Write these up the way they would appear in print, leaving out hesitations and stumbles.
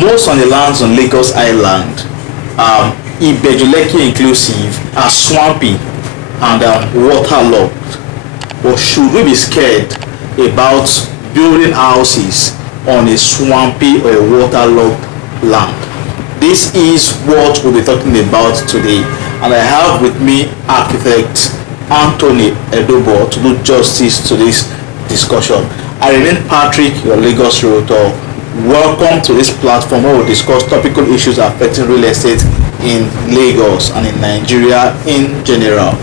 most on the lands on Lagos Island, Ibejuleki inclusive, are swampy and waterlogged. But should we be scared about building houses on a swampy or a waterlogged land? This is what we'll be talking about today, and I have with me architect Anthony Edobo to do justice to this discussion. I remain Patrick, your Lagos Realtor. Welcome to this platform where we'll discuss topical issues affecting real estate in Lagos and in Nigeria in general.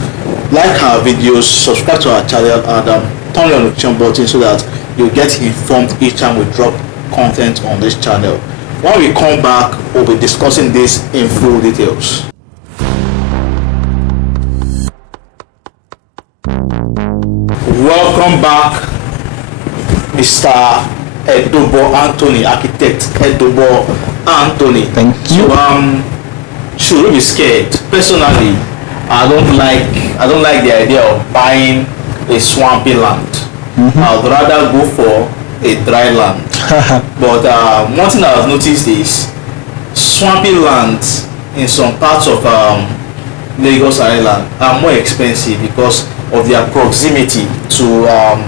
Like our videos, subscribe to our channel, and turn on the notification button so that you'll get informed each time we drop content on this channel. When we come back, we'll be discussing this in full details. Welcome back, Mr. Edobo Anthony, architect Edobo Anthony. Thank you. So, should we be scared? Personally, I don't like the idea of buying a swampy land. I'd rather go for a dry land. But one thing I've noticed is swampy lands in some parts of Lagos Island are more expensive because of their proximity to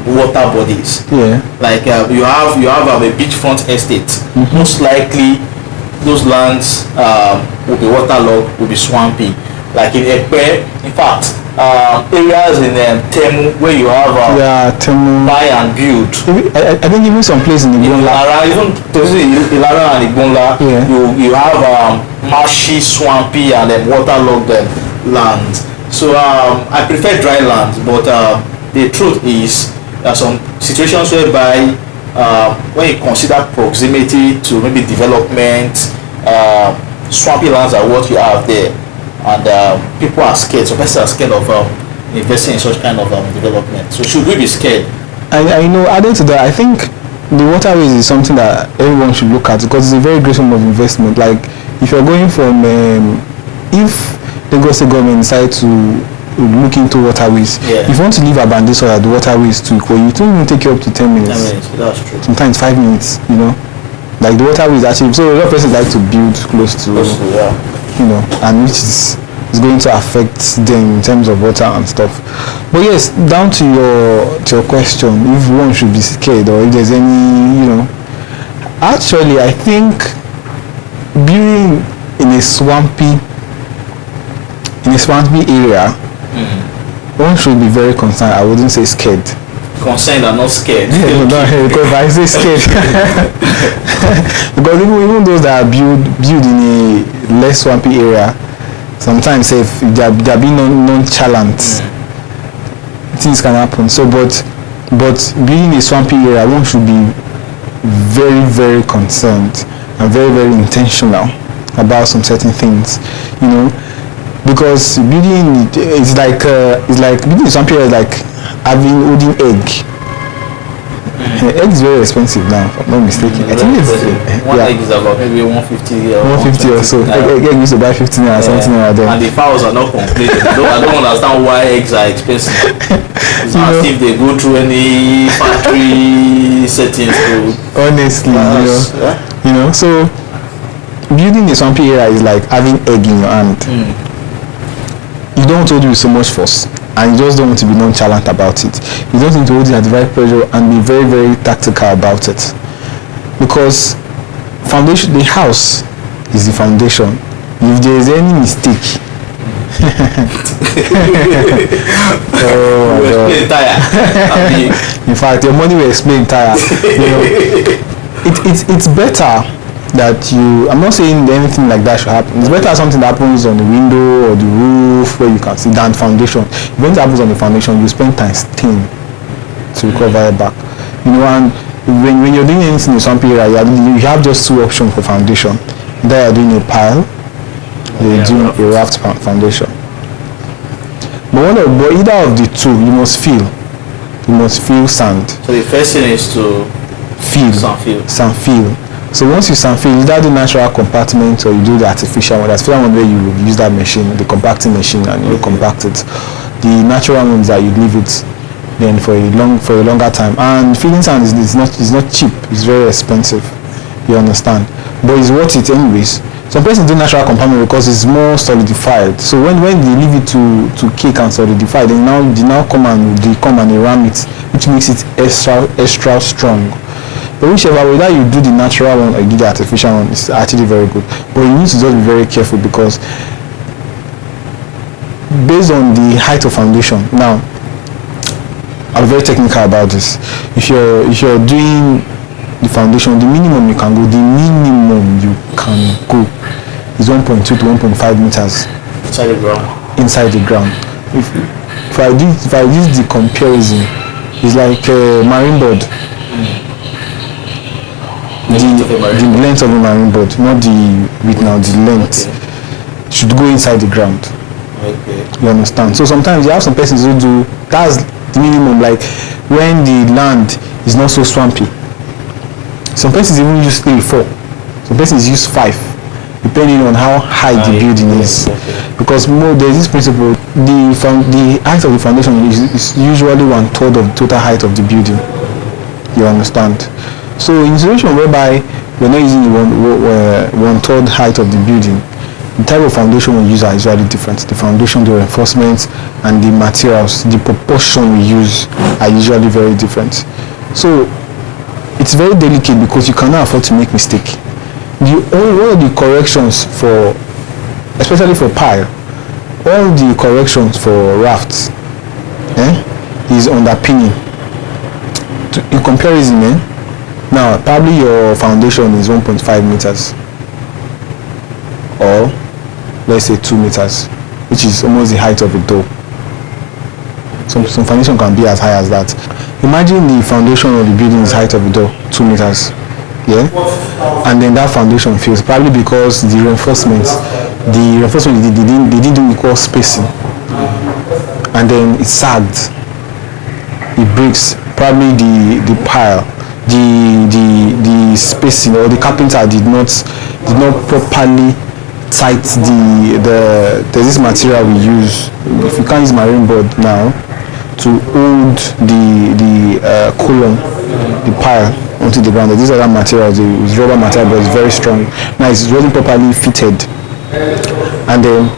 water bodies. Yeah. Like you have a beachfront estate. Most likely those lands will be waterlogged, will be swampy. Like in Ekpe, in fact, areas in Temu where you have Temu, buy and build. I think even some place in Ilara, even Ilara and Igonla, you have marshy, swampy, and then waterlogged lands. So I prefer dry land, but the truth is there are some situations whereby when you consider proximity to maybe development, swampy lands are what you have there, and people are scared. So persons are scared of investing in such kind of development. So should we be scared? I know. Adding to that, I think the waterways is something that everyone should look at because it's a very great form of investment. Like if you're going from if the Lagos government decide to look into waterways. Yeah. If you want to leave Abandon so that the waterways to Ikoyi, it won't even take you up to 10 minutes. 10 minutes, that's true. Sometimes 5 minutes, you know. Like the waterways actually, so a lot of persons like to build close to yeah. You know, and which is going to affect them in terms of water and stuff. But yes, down to your question, if one should be scared or if there's any, you know. Actually, I think building in a swampy area, one should be very concerned. I wouldn't say scared. Concerned and not scared. Yeah, no, because I say scared. Because even those that are build in a less swampy area, sometimes if they're being nonchalant, things can happen. So, but building a swampy area, one should be very, very concerned and very, very intentional about some certain things, you know. Because building is like building a swampy area is like holding egg. Egg is very expensive now, if I'm not mistaken. I think it's one egg is about maybe 150 or 150 or so. Egg used to buy 15 or something like that. And the fowls are not complaining. I don't understand why eggs are expensive. It's not as if they go through any factory settings to honestly, you know. So building a swampy area is like having egg in your hand. You don't want to do with so much force, and you just don't want to be nonchalant about it. You don't need to hold it at the right pressure and be very, very tactical about it. Because foundation, the house is the foundation. If there is any mistake, in fact, your money will explain tire. You know, it's better that I'm not saying anything like that should happen. It's better something that happens on the window or the roof where you can see than foundation. If it happens on the foundation, you spend times 10 to recover it back. You know, and when you're doing anything in some area, you have just two options for foundation. Either you're doing a pile, or you're doing a raft foundation. But either of the two, you must feel sand. So the first thing is to feel. So once you feel, either do natural compartment or you do the artificial one. That's the one where you use that machine, the compacting machine, and you compact it. The natural ones that you leave it then for a longer time. And filling sand is not cheap. It's very expensive. You understand? but it's worth it anyways. Some persons do natural compounding because it's more solidified. So when they leave it to cake and solidify, they now come and ram it, which makes it extra strong. But whichever, whether you do the natural one or you do the artificial one, it's actually very good. But you need to just be very careful because based on the height of foundation. Now, I'm very technical about this. If you're doing the foundation, the minimum you can go is 1.2 to 1.5 meters inside the ground. Inside the ground. If I use the comparison, it's like a marine board. The length of a marine board, not the width now, the length should go inside the ground. Okay. You understand? So sometimes you have some persons who do, that's the minimum, like when the land is not so swampy. Some persons even use 3, 4. Some persons use 5, depending on how high the building is. Okay. Because there's this principle, the height of the foundation is usually 1/3 of the total height of the building. You understand? So in a situation whereby we're not using the 1/3 height of the building, the type of foundation we use are usually different. The foundation, the reinforcement, and the materials, the proportion we use are usually very different. So it's very delicate because you cannot afford to make mistake. One of the corrections for, especially for pile, all the corrections for rafts is underpinning. In comparison, now probably your foundation is 1.5 meters or let's say 2 meters, which is almost the height of a door. Some foundation can be as high as that. Imagine the foundation of the building is height of a door, 2 meters. Yeah? And then that foundation fails, probably because the reinforcement they didn't do equal spacing. And then it sagged. It breaks. Probably the pile, the spacing, or the carpenter did not properly tight there's this material we use. If you can't use marine board now to hold the column, the pile onto the ground, these other materials, it's rubber material, but it's very strong. Now it wasn't properly fitted, and then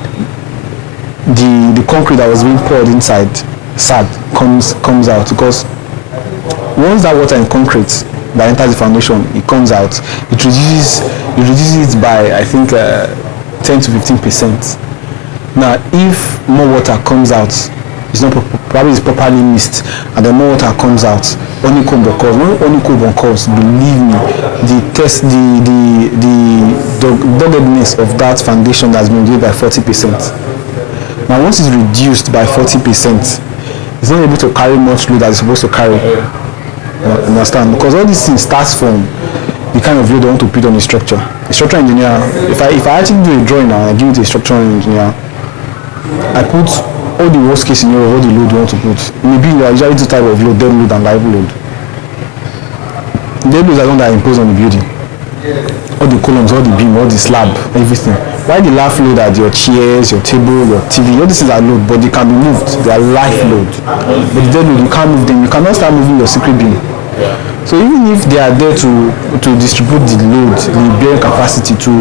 the concrete that was being poured inside comes out, because once that water in concrete that enters the foundation, it comes out, it reduces it by, I think, 10 to 15%. Now, if more water comes out, it's not probably it's properly mixed, and then more water comes out, honeycomb occurs. When honeycomb occurs, believe me, the doggedness of that foundation has been reduced by 40%. Now, once it's reduced by 40%, it's not able to carry much load that it's supposed to carry. Understand? Because all these things starts from the kind of load they want to put on the structure. A structural engineer, if I actually do a drawing now and I give it to a structural engineer, I put all the worst case scenario of all the load you want to put. Maybe there are usually two types of load, dead load and live load. Dead loads are the ones that are imposed on the building. All the columns, all the beam, all the slab, everything. Why the live load are your chairs, your table, your TV, all these things are load, but they can be moved. They are live load. But the dead load, you can't move them. You cannot start moving your secret beam. So even if they are there to distribute the load, the bearing capacity to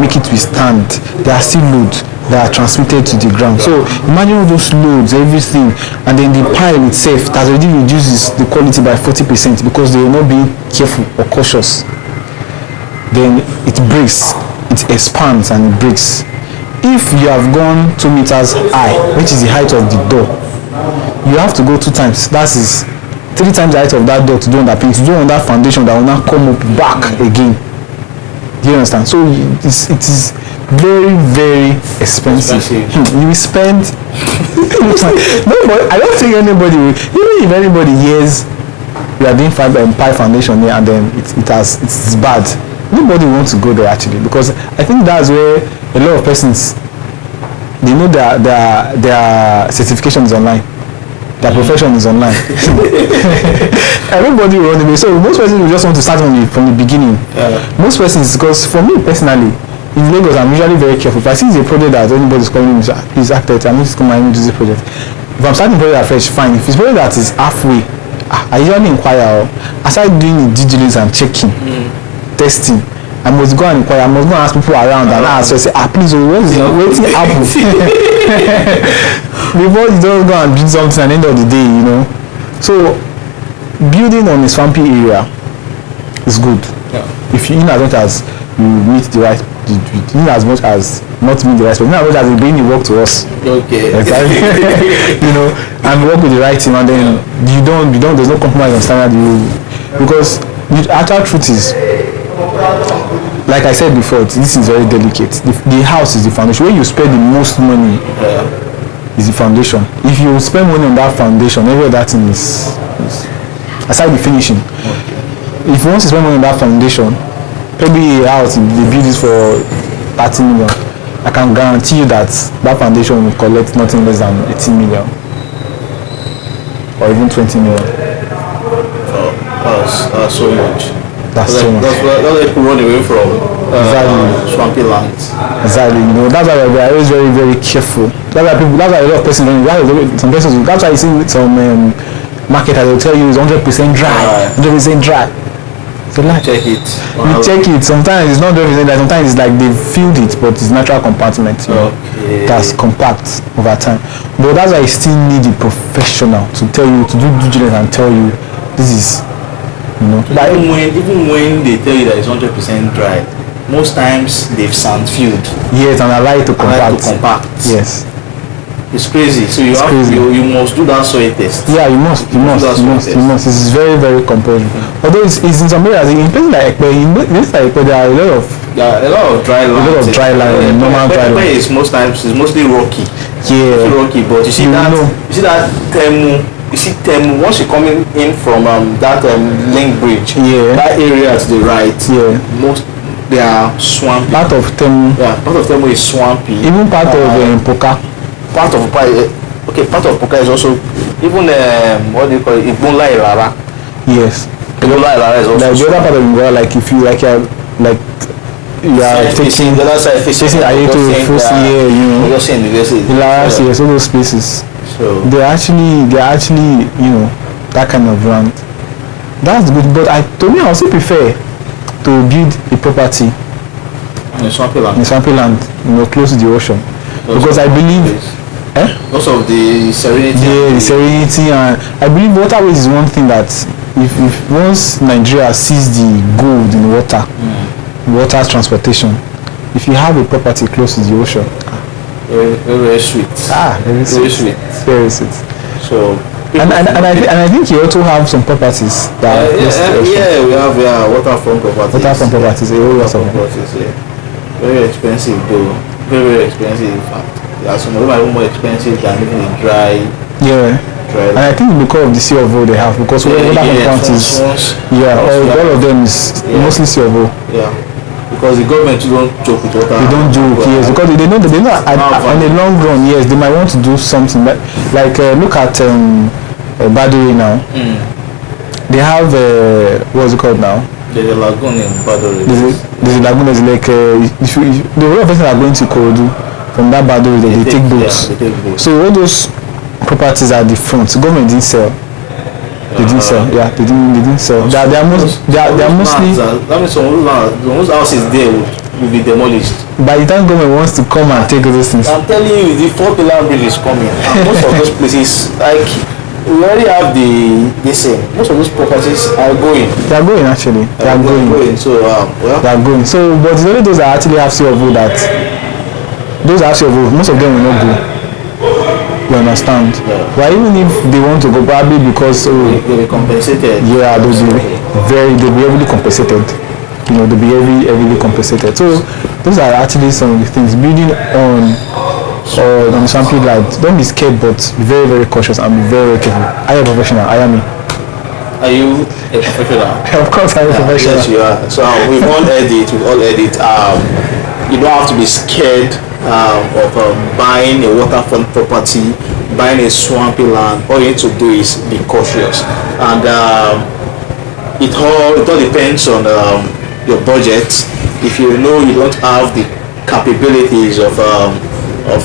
make it withstand, they are still load that are transmitted to the ground. So imagine all those loads, everything, and then the pile itself that already reduces the quality by 40% because they will not be careful or cautious. Then it breaks, it expands and it breaks. If you have gone 2 meters high, which is the height of the door, you have to go 2 times. That is 3 times the height of that door to do underpin, to do on that foundation that will now come up back again. Do you understand? So it is very, very expensive. You will spend nobody, I don't think anybody will, even if anybody hears we are doing pipe foundation here and then it's bad, nobody wants to go there actually, because I think that's where a lot of persons, they know their certification is online. Their profession is online. Everybody will run away. So most persons will just want to start from the beginning. Most persons, because for me personally, in Lagos, I'm usually very careful. If I see a project that anybody's calling me, please act it, I'm just coming to this project. If I'm starting a project afresh, fine. If it's a project that is halfway, I usually inquire. I start doing the due diligence and checking, testing, I must go and inquire. I must go and ask people around and ask. So I say, please, what is waiting happen? Before you don't go and build something at the end of the day, So building on a swampy area is good. Yeah. If you, in as much as you meet the right, in as much as not meet the right person, in as much as you bring the work to us. Okay. Exactly. And work with the right team, and then you don't. There's no compromise on standard. Because the actual truth is, like I said before, this is very delicate. The house is the foundation. Where you spend the most money is the foundation. If you spend money on that foundation, every other thing is aside the finishing. If you want to spend money on that foundation, maybe a house, they build it for 30 million. I can guarantee you that foundation will collect nothing less than 18 million or even 20 million. That's so much. That's so much. That's why people run away from swampy lands. Exactly. That's why we are always very, very careful. That's why a lot of persons don't. Some persons. That's why you see some marketers will tell you it's 100% dry. 100% dry. So Check it. You check it. Sometimes it's not 100% dry. Sometimes it's like they've filled it, but it's natural compartment. Okay. That's compact over time. But that's why you still need a professional to tell you, to do due diligence and tell you this is. Even when they tell you that it's 100% dry, most times they've sand filled. Yes, and allow it to compact. Yes. It's crazy. So you must do that soil test. Yeah, you must. It's very, very compulsory. Although it's in some areas, in places like Ekpe, there are a lot of dry land. Normal dry land. Is mostly rocky. Yeah. It's rocky, but you see that Temu. You see Temu, once you're coming in from that link bridge, that area to the right, they are swampy. Part of Temu is swampy. Even part of Poka. Part of Poka is also even what do you call it? Igbonla Irara. Yes. Igbonla Irara is also. Like the other part of Igbonla, like if you you are taking the other side facing just in the all those places. So they're actually that kind of land. That's good, but to me I also prefer to build a property in swampy land, close to the ocean, because I believe because of the serenity. Yeah, the serenity, and I believe waterways is one thing that if once Nigeria sees the gold in water transportation, if you have a property close to the ocean, very, very sweet. Very sweet. Very sweet. So and I think you also have some properties that we have waterfront properties. Waterfront properties, very expensive though. Very, very expensive in fact. Some of them are even more expensive than even in dry. And I think because of the C of O they have, because waterfront properties, all of them is mostly C of O. Yeah. Because the government don't joke with water. They don't joke, yes, because they know on the long run, yes, they might want to do something like look at Baduri now. They have what's it called now? There's a lagoon in Baduri. There's a lagoon. There's like the lot of people are going to Korodu from that Baduri. They take boats. Yeah, they take boats. So all those properties at the front, the government didn't sell. They didn't sell. Yeah, they didn't sell. They are mostly. That means those houses there will be demolished. By the time government wants to come and take those things. I'm telling you, the 4-pillar bridge is coming. And most of those places, like we already have most of those properties are going. They are going actually. They are going. So they are going. So, but it's only those that actually have CFO that. Those that have CFO, most of them will not go. You understand? Yeah. But even if they want to go, probably because they'll be compensated. Yeah, they'll be heavily compensated. They'll be heavily compensated. So those are actually some of the things. Building on something like, don't be scared, but be very, very cautious and be very, very careful. I am a professional. I am me. Are you a professional? Of course, I'm a professional. Yes, you are. So we all edit. You don't have to be scared of buying a waterfront property, buying a swampy land. All you need to do is be cautious, and it all depends on your budget. If you know you don't have the capabilities of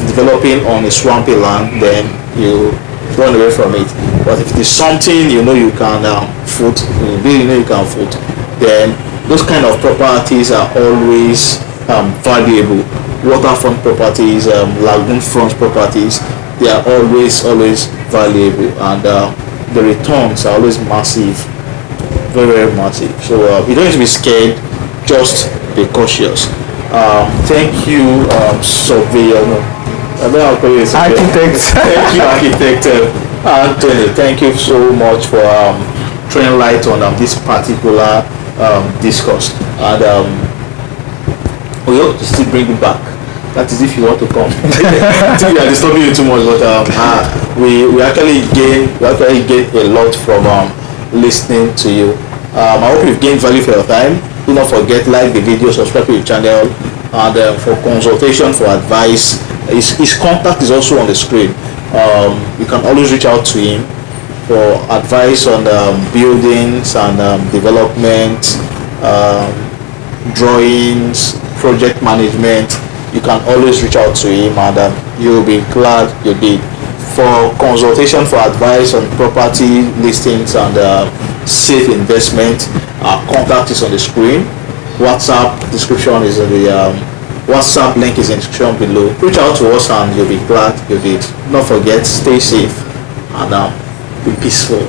developing on a swampy land, then you run away from it. But if it is something you can foot, then those kind of properties are always valuable. Waterfront properties, lagoon front properties, they are always valuable, and the returns are always massive, very massive. So you don't need to be scared, just be cautious. Thank you, surveyor. No, I don't know how to call you, surveyor. Architect. Thank you, architect Anthony. Thank you so much for throwing light on this particular discourse, and we hope to still bring it back. That is if you want to come. I think we are disturbing you too much, but we actually gain a lot from listening to you. I hope you've gained value for your time. Do not forget, like the video, subscribe to the channel, and for consultation, for advice, his contact is also on the screen. You can always reach out to him for advice on buildings and development, drawings, project management. You can always reach out to him, and you'll be glad you did. For consultation, for advice on property listings and safe investment, our contact is on the screen. WhatsApp description is in the WhatsApp link is in the description below. Reach out to us and you'll be glad you did. Don't forget, stay safe and be peaceful.